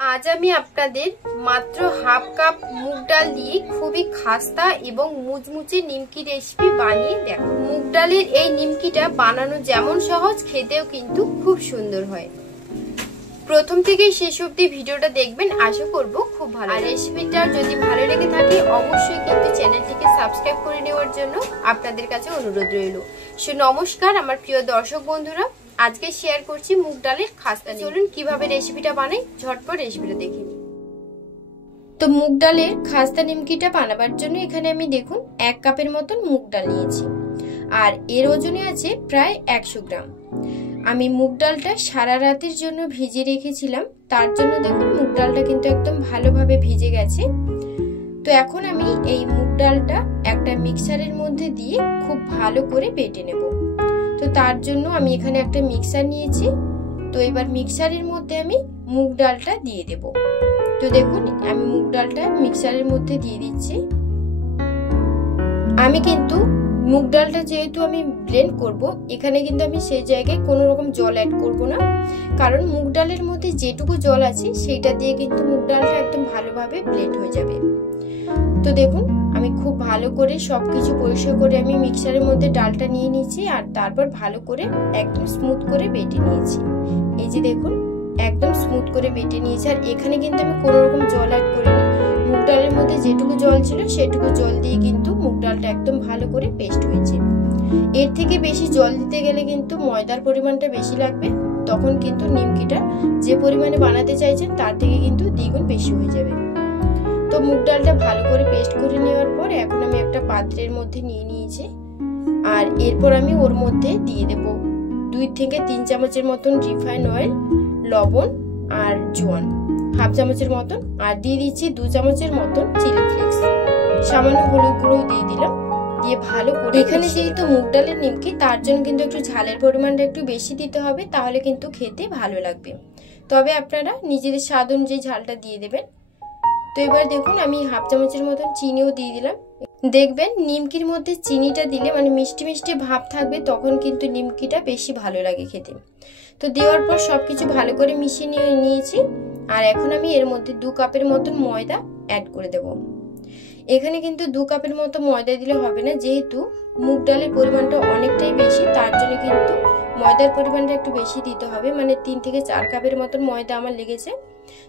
আজ আমি আপনাদের মাত্র হাফ কাপ মুগ ডাল দিয়ে খুবই খাস্তা এবং মুচমুচে নিমকি রেসিপি বানিয়ে দেখাবো। মুগ ডালের এই নিমকিটা বানানো যেমন সহজ, খেতেও কিন্তু খুব সুন্দর হয়। প্রথম থেকে শেষ অবধি ভিডিওটা দেখবেন, আশা করব খুব ভালো। আর রেসিপিটা যদি ভালো লেগে থাকে অবশ্যই কিন্তু চ্যানেলটিকে সাবস্ক্রাইব করে নেওয়ার জন্য আপনাদের কাছে অনুরোধ রইল। নমস্কার আমার প্রিয় দর্শক বন্ধুরা, আজকে শেয়ার করছি মুগ ডালের খাস্তা। চলুন কিভাবে রেসিপিটা বানাই, ঝটপট রেসিপিটা দেখে নিই। তো মুগ ডালের খাস্তা নিমকিটা বানাবার জন্য এখানে আমি দেখুন 1 কাপের মতন মুগ ডাল নিয়েছি, আর এর ওজনে আছে প্রায় 100 গ্রাম। আমি মুগ ডালটা সারা রাতের জন্য ভিজিয়ে রেখেছিলাম, তার জন্য দেখুন মুগ ডালটা কিন্তু একদম ভালোভাবে ভিজে গেছে। তো এখন আমি এই মুগ ডালটা একটা মিক্সারের মধ্যে দিয়ে খুব ভালো করে বেটে নেব। তো তার জন্য আমি এখানে একটা মিক্সার নিয়েছি। তো এবার মিক্সারের মধ্যে আমি মুগ ডালটা দিয়ে দেব। তো দেখুন আমি মুগ ডালটা মিক্সারের মধ্যে দিয়ে দিচ্ছি। আমি কিন্তু মুগ ডালটা যেহেতু আমি ব্লেন্ড করব, এখানে কিন্তু আমি সেই জায়গায় কোনো রকম জল অ্যাড করব না, কারণ মুগ ডালের মধ্যে যেটুকু জল আছে সেইটা দিয়ে কিন্তু মুগ ডালটা একদম ভালোভাবে ব্লেন্ড হয়ে যাবে। তো দেখুন আমি খুব ভালো করে সবকিছু পরিষ্কার করে আমি মিক্সারের মধ্যে ডালটা নিয়ে নিয়েছি, আর তারপর ভালো করে একদম স্মুথ করে বেটে নিয়েছি। এই যে দেখুন একদম স্মুথ করে বেটে নিয়েছি, আর এখানে কিন্তু আমি কোনো রকম জল অ্যাড করিনি। মুগ ডালের মধ্যে যেটুকু জল ছিল সেটুকু জল দিয়ে কিন্তু মুগ ডালটা একদম ভালো করে পেস্ট হয়েছে। এর থেকে বেশি জল দিতে গেলে কিন্তু ময়দার পরিমাণটা বেশি লাগবে, তখন কিন্তু নিমকিটা যে পরিমাণে বানাতে চাইছেন তার থেকে কিন্তু দ্বিগুণ বেশি হয়ে যাবে। তো মুগ ডালটা ভালো করে পেস্ট করে নেওয়ার পর এখন আমি একটা পাত্রের মধ্যে নিয়ে নিয়েছি, আর এরপর আমি ওর মধ্যে দিয়ে দেব 2 থেকে 3 চামচের মতন রিফাইন অয়েল, লবণ আর জোয়ান হাফ চামচের মতন, আর দিয়ে দিচ্ছি 2 চামচের মতন চিলি ফ্লেক্স, সামান্য হলুদ গুঁড়ো দিয়ে দিলাম। দিয়ে ভালো করে, এখানে যেহেতু মুগ ডালের নিমকি তার জন্য কিন্তু একটু ঝালের পরিমাণটা একটু বেশি দিতে হবে, তাহলে কিন্তু খেতে ভালো লাগবে। তবে আপনারা নিজেদের স্বাদ অনুযায়ী ঝালটা দিয়ে দেবেন। তো এবার দেখুন আমি হাফ চামচের মতন চিনিও দিয়ে দিলাম। দেখবেন নিমকির মধ্যে চিনিটা দিলে মানে মিষ্টি মিষ্টি ভাব থাকবে, তখন কিন্তু নিমকিটা বেশি ভালো লাগে খেতে। তো দেওয়ার পর সবকিছু ভালো করে মিশিয়ে নিয়েছি, আর এখন আমি এর মধ্যে 2 কাপের মতন ময়দা অ্যাড করে দেব। এখানে কিন্তু 2 কাপের মতো ময়দা দিলে হবে না, যেহেতু মুগ ডালের পরিমাণটা অনেকটাই বেশি, তার জন্য কিন্তু ময়দার পরিমাণটা একটু বেশি দিতে হবে, মানে 3 থেকে 4 কাপের মতন ময়দা আমার লেগেছে।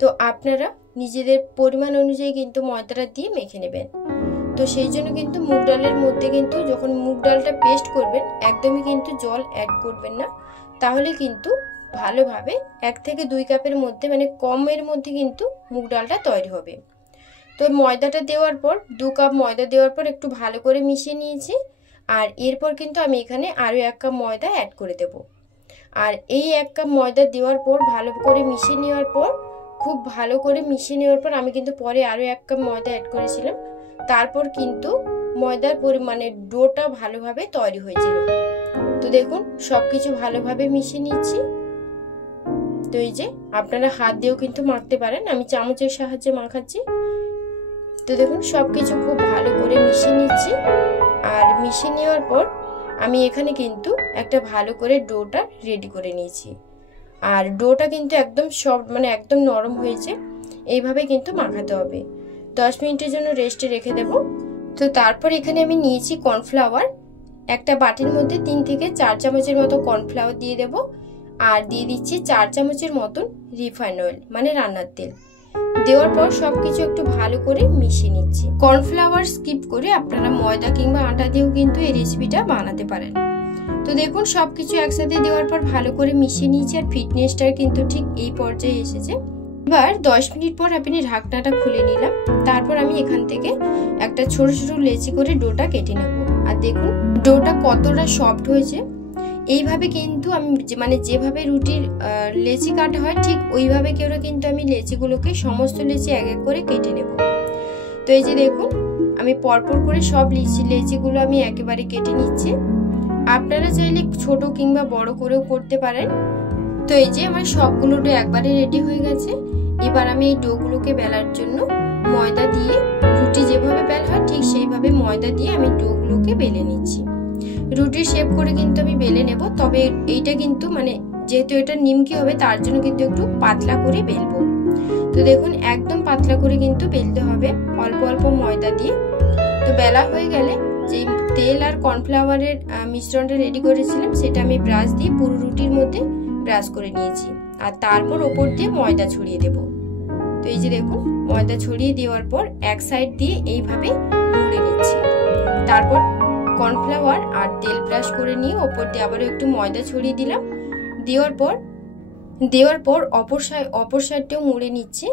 তো আপনারা নিজেদের পরিমাণ অনুযায়ী কিন্তু ময়দাটা দিয়ে মেখে নেবেন। তো সেই জন্য কিন্তু মুগ ডালের মধ্যে কিন্তু যখন মুগ ডালটা পেস্ট করবেন একদমই কিন্তু জল অ্যাড করবেন না, তাহলে কিন্তু ভালোভাবে 1 থেকে 2 কাপের মধ্যে মানে কমের মধ্যে কিন্তু মুগ ডালটা তৈরি হবে। তো ময়দাটা দেওয়ার পর 2 কাপ ময়দা দেওয়ার পর একটু ভালো করে মিশিয়ে নিয়েছি, আর এরপর কিন্তু আমি এখানে আরও 1 কাপ ময়দা অ্যাড করে দেব। আর এই 1 কাপ ময়দা দেওয়ার পর ভালো করে মিশিয়ে নেওয়ার পর, খুব ভালো করে মিশিয়ে নেওয়ার পর আমি কিন্তু পরে আরও 1 কাপ ময়দা অ্যাড করেছিলাম, তারপর কিন্তু ময়দার পরিমাণে ডোটা ভালোভাবে তৈরি হয়েছিল। তো দেখুন সবকিছু ভালোভাবে মিশিয়ে নিচ্ছি। তো এই যে আপনারা হাত দিয়েও কিন্তু মাখতে পারেন, আমি চামচের সাহায্যে মাখাচ্ছি। তো দেখুন সবকিছু খুব ভালো করে মিশিয়ে নিচ্ছি, আর মিশিয়ে নেওয়ার পর আমি এখানে কিন্তু একটা ভালো করে ডোটা রেডি করে নিয়েছি। আর ডোটা কিন্তু একদম সফট মানে একদম নরম হয়েছে, এইভাবে কিন্তু মাখাতে হবে। 10 মিনিটের জন্য রেস্টে রেখে দেব। তো তারপর এখানে আমি নিয়েছি কর্নফ্লাওয়ার, একটা বাটির মধ্যে 3 থেকে 4 চামচের মতো কর্নফ্লাওয়ার দিয়ে দেব, আর দিয়ে দিচ্ছি 4 চামচের মতন রিফাইন অয়েল মানে রান্নার তেল। দেওয়ার পর সবকিছু একটু ভালো করে মিশিয়ে নিচ্ছি। কর্নফ্লাওয়ার স্কিপ করে আপনারা ময়দা কিংবা আটা দিয়েও কিন্তু এই রেসিপিটা বানাতে পারেন। তো দেখুন সবকিছু একসাথে দেওয়ার পর ভালো করে মিশিয়ে নিয়েছি, আর ফিটনেসটা কিন্তু ঠিক এই পর্যায়ে এসেছে। এবার 10 মিনিট পর আমি ঢাকনাটা খুলে নিলাম, তারপর আমি এখান থেকে একটা ছোট ছোট লেচি করে ডোটা কেটে নেব। আর দেখুন ডোটা কতটা সফট হয়েছে। এইভাবে কিন্তু আমি মানে যেভাবে রুটির লেচি কাটা হয় ঠিক ওইভাবে কিন্তু আমি লেচিগুলোকে সমস্ত লেচি এক এক করে কেটে নেব। তো এই যে দেখুন আমি পরপর করে সব লেচিগুলো আমি একেবারে কেটে নিচ্ছি। আপনারা চাইলে ছোট কিংবা বড় করেও করতে পারেন। তো এই যে আমার সবগুলো ডো একবারে রেডি হয়ে গেছে। এবার আমি এই ডোগুলোকে বেলার জন্য ময়দা দিয়ে, রুটি যেভাবে বেলা হয় ঠিক সেইভাবে ময়দা দিয়ে আমি ডোগুলোকে বেলে নিচ্ছি। রুটির শেপ করে কিন্তু আমি বেলে নেব, তবে এইটা কিন্তু মানে যেহেতু এটা নিমকি হবে তার জন্য কিন্তু একটু পাতলা করে বেলবো। তো দেখুন একদম পাতলা করে কিন্তু বেলতে হবে, অল্প অল্প ময়দা দিয়ে। তো বেলা হয়ে গেলে যে তেল আর কর্নফ্লাওয়ারের মিশ্রণটা রেডি করেছিলাম সেটা আমি ব্রাশ দিয়ে পুরো রুটির মধ্যে ব্রাশ করে নিয়েছি, আর তারপর ওপর দিয়ে ময়দা ছড়িয়ে দেব। তো এই যে দেখুন ময়দা ছড়িয়ে দেওয়ার পর এক সাইড দিয়ে এইভাবে মুড়ে নিচ্ছি। তারপর কর্নফ্লাওয়ার আর তেল ব্রাশ করে নিয়ে ওপর দিয়ে আবারও একটু ময়দা ছড়িয়ে দিলাম। দেওয়ার পর অপর সাইডটাও মুড়ে নিচ্ছি,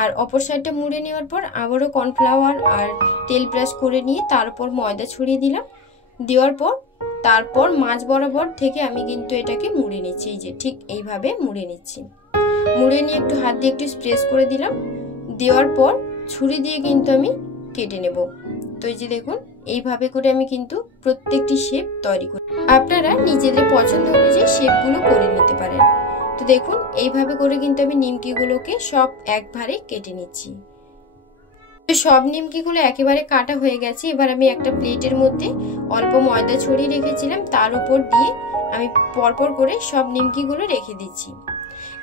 আর অপর সাইডটা মুড়ে নেওয়ার পর আবারও কর্নফ্লাওয়ার আর তেল ব্রাশ করে নিয়ে তারপর ময়দা ছড়িয়ে দিলাম। দেওয়ার পর তারপর মাঝ বরাবর থেকে আমি কিন্তু এটাকে মুড়ে নিচ্ছি। এই যে ঠিক এইভাবে মুড়ে নিচ্ছি। মুড়ে নিয়ে একটু হাত দিয়ে একটু প্রেস করে দিলাম। দেওয়ার পর ছুরি দিয়ে কিন্তু আমি কেটে নেব। তো এই যে দেখুন এইভাবে করে আমি কিন্তু প্রত্যেকটি শেপ তৈরি করি। আপনারা নিজেদের পছন্দ অনুযায়ী শেপগুলো করে নিতে পারেন। তো দেখুন এইভাবে করে কিন্তু আমি নিমকিগুলোকে সব একবারে কেটে নিচ্ছি। তো সব নিমকিগুলো একেবারে কাটা হয়ে গেছে। এবার আমি একটা প্লেটের মধ্যে অল্প ময়দা ছড়িয়ে রেখেছিলাম, তার উপর দিয়ে আমি পরপর করে সব নিমকিগুলো রেখে দিচ্ছি।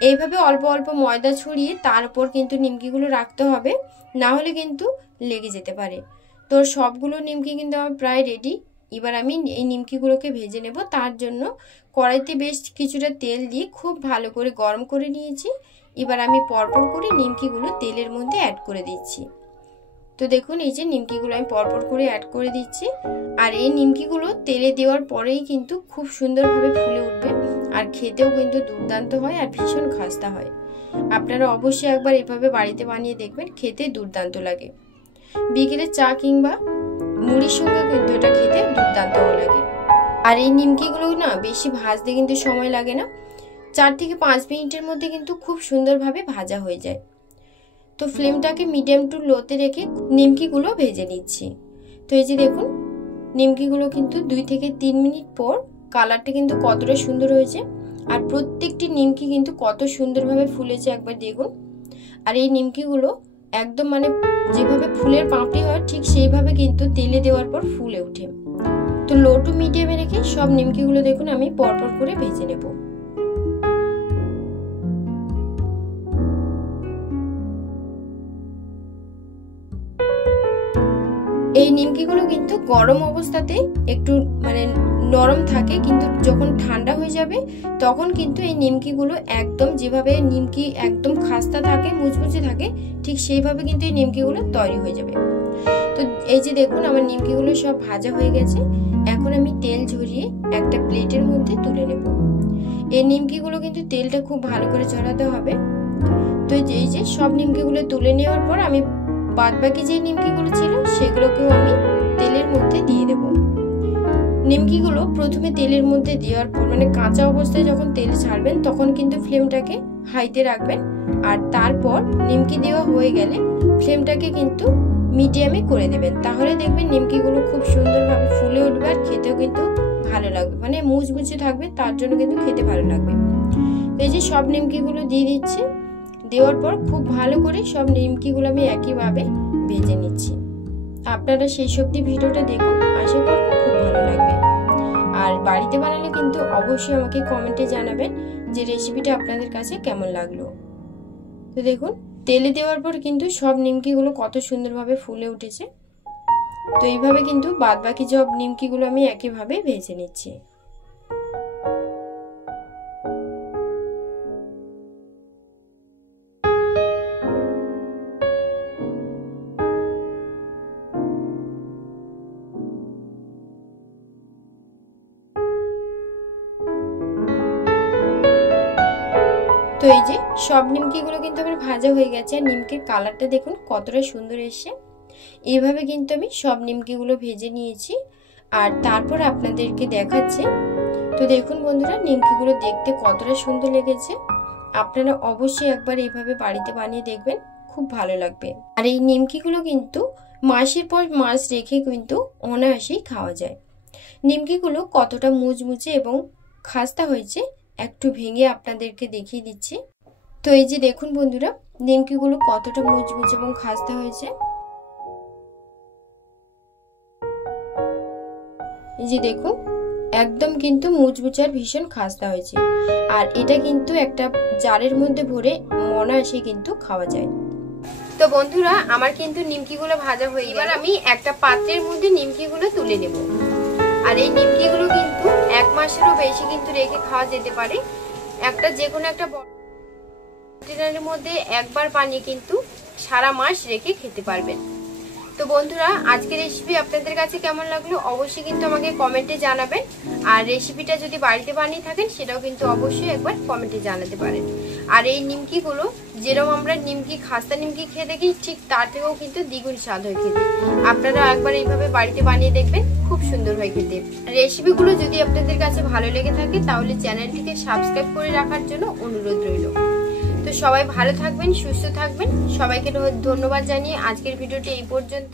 এইভাবে অল্প অল্প ময়দা ছড়িয়ে তার উপর কিন্তু নিমকিগুলো রাখতে হবে, না হলে কিন্তু লেগে যেতে পারে। তো সবগুলো নিমকি কিন্তু আমার প্রায় রেডি। এবার আমি এই নিমকিগুলোকে ভেজে নেব। তার জন্য কড়াইতে বেশ কিছুটা তেল দিয়ে খুব ভালো করে গরম করে নিয়েছি। এবার আমি পরপর করে নিমকিগুলো তেলের মধ্যে অ্যাড করে দিচ্ছি। তো দেখুন এই যে নিমকিগুলো আমি পরপর করে অ্যাড করে দিচ্ছি। আর এই নিমকিগুলো তেলে দেওয়ার পরেই কিন্তু খুব সুন্দরভাবে ফুলে উঠবে, আর খেতেও কিন্তু দুর্দান্ত হয় আর ভীষণ খাস্তা হয়। আপনারা অবশ্যই একবার এভাবে বাড়িতে বানিয়ে দেখবেন, খেতে দুর্দান্ত লাগে। বিকেলে চা কিংবা মুড়ির সঙ্গে কিন্তু এটা খেতে দুর্দান্ত লাগে। আর এই নিমকিগুলো না বেশি ভাজতে কিন্তু সময় লাগে না, 4 থেকে 5 মিনিটের মধ্যে কিন্তু খুব সুন্দরভাবে ভাজা হয়ে যায়। তো ফ্লেমটাকে মিডিয়াম টু লোতে রেখে নিমকিগুলো ভেজে নিচ্ছি। তো এই যে দেখুন নিমকিগুলো কিন্তু 2 থেকে 3 মিনিট পর কালারটা কিন্তু কতটা সুন্দর হয়েছে, আর প্রত্যেকটি নিমকি কিন্তু কত সুন্দরভাবে ফুলেছে একবার দেখুন। আর এই নিমকিগুলো একদম মানে যেভাবে ফুলের পাপড়ি হয় ঠিক সেইভাবে কিন্তু তেলে দেওয়ার পর ফুলে ওঠে। তো লো টু মিডিয়ামে রেখে সব নিমকিগুলো দেখুন আমি পরপর করে ভেজে নেব। এই নিমকিগুলো কিন্তু গরম অবস্থাতে একটু মানে নরম থাকে, কিন্তু যখন ঠান্ডা হয়ে যাবে তখন কিন্তু এই নিমকিগুলো একদম যেভাবে নিমকি একদম খাস্তা থাকে মুচমুচে থাকে ঠিক সেইভাবে কিন্তু এই নিমকিগুলো তৈরি হয়ে যাবে। তো এই যে দেখুন আমার নিমকিগুলো সব ভাজা হয়ে গেছে। এখন আমি তেল ঝরিয়ে একটা প্লেটের মধ্যে তুলে নেব। এই নিমকিগুলো কিন্তু তেলটা খুব ভালো করে ঝরাতে হবে। তো এই যে সব নিমকিগুলো তুলে নেওয়ার পর আমি বাদবাকি যে নিমকিগুলো ছিল সেগুলোকেও আমি তেলের মধ্যে দিয়ে দেব। নিমকিগুলো প্রথমে তেলের মধ্যে দেওয়ার পর মানে কাঁচা অবস্থায় যখন তেল ছাড়বেন তখন কিন্তু ফ্লেমটাকে হাইতে রাখবেন, আর তারপর নিমকি দেওয়া হয়ে গেলে ফ্লেমটাকে কিন্তু মিডিয়ামে করে দেবেন। তাহলে দেখবেন নিমকিগুলো খুব সুন্দরভাবে ফুলে উঠবে আর খেতেও কিন্তু ভালো লাগবে, মানে মুচমুচে থাকবে, তার জন্য কিন্তু খেতে ভালো লাগবে। এই যে সব নিমকিগুলো দিয়ে দিচ্ছি। দেওয়ার পর খুব ভালো করে সব নিমকিগুলো আমি একইভাবে ভেজে নিচ্ছি। আপনারা সেই সবজি ভিডিওটা দেখুন, আশা করি খুব ভালো লাগবে। আর বাড়িতে বানালে কিন্তু অবশ্যই আমাকে কমেন্টে জানাবেন যে রেসিপিটা আপনাদের কাছে কেমন লাগলো। তো দেখুন তেলে দেওয়ার পর কিন্তু সব নিমকিগুলো কত সুন্দরভাবে ফুলে উঠেছে। তো এইভাবে কিন্তু বাদবাকি সব নিমকিগুলো আমি একইভাবে ভেজে নিচ্ছি। তো এই যে সব নিমকিগুলো কিন্তু আমার ভাজা হয়ে গেছে, আর নিমকির কালারটা দেখুন কতটা সুন্দর এসেছে। এইভাবে কিন্তু আমি সব নিমকিগুলো ভেজে নিয়েছি আর তারপর আপনাদেরকে দেখাচ্ছি। তো দেখুন বন্ধুরা নিমকিগুলো দেখতে কতটা সুন্দর লেগেছে। আপনারা অবশ্যই একবার এইভাবে বাড়িতে বানিয়ে দেখবেন, খুব ভালো লাগবে। আর এই নিমকিগুলো কিন্তু মাসের পর মাস রেখে কিন্তু অনায়াসেই খাওয়া যায়। নিমকিগুলো কতটা মুচমুচে এবং খাস্তা হয়েছে একটু ভেঙে আপনাদেরকে দেখিয়ে দিচ্ছি। তো এই যে দেখুন বন্ধুরা নিমকিগুলো কতটা মুচমুচে এবং খাস্তা হয়েছে। এই যে দেখুন একদম কিন্তু মুচমুচার ভীষণ খাস্তা হয়েছে। আর এটা কিন্তু একটা জারের মধ্যে ভরে অনায়াসে কিন্তু খাওয়া যায়। তো বন্ধুরা আমার কিন্তু নিমকিগুলো ভাজা হয়ে গেল। এবার আমি একটা পাত্রের মধ্যে নিমকিগুলো তুলে নেব। আর এই নিমকিগুলো কিন্তু 1 মাসেরও বেশি কিন্তু রেখে খাওয়া যেতে পারে। একটা যে কোনো একটা কন্টেনারের মধ্যে একবার বানিয়ে কিন্তু সারা মাস রেখে খেতে পারবেন। তো বন্ধুরা আজকের রেসিপি আপনাদের কাছে কেমন লাগলো অবশ্যই কিন্তু আমাকে কমেন্টে জানাবেন। আর রেসিপিটা যদি বাড়িতে বানিয়ে থাকেন সেটাও কিন্তু অবশ্যই একবার কমেন্টে জানাতে পারেন। আর এই নিমকিগুলো যেরকম আমরা নিমকি খাস্তা নিমকি খেয়ে দেখি ঠিক তার থেকেও কিন্তু দ্বিগুণ স্বাদ হয় খেতে। আপনারা একবার এইভাবে বাড়িতে বানিয়ে দেখবেন, খুব সুন্দর হয় খেতে। রেসিপিগুলো যদি আপনাদের কাছে ভালো লেগে থাকে তাহলে চ্যানেলটিকে সাবস্ক্রাইব করে রাখার জন্য অনুরোধ রইল। তো সবাই ভালো থাকবেন, সুস্থ থাকবেন। সবাইকে ধন্যবাদ জানিয়ে আজকের ভিডিওটি এই পর্যন্ত।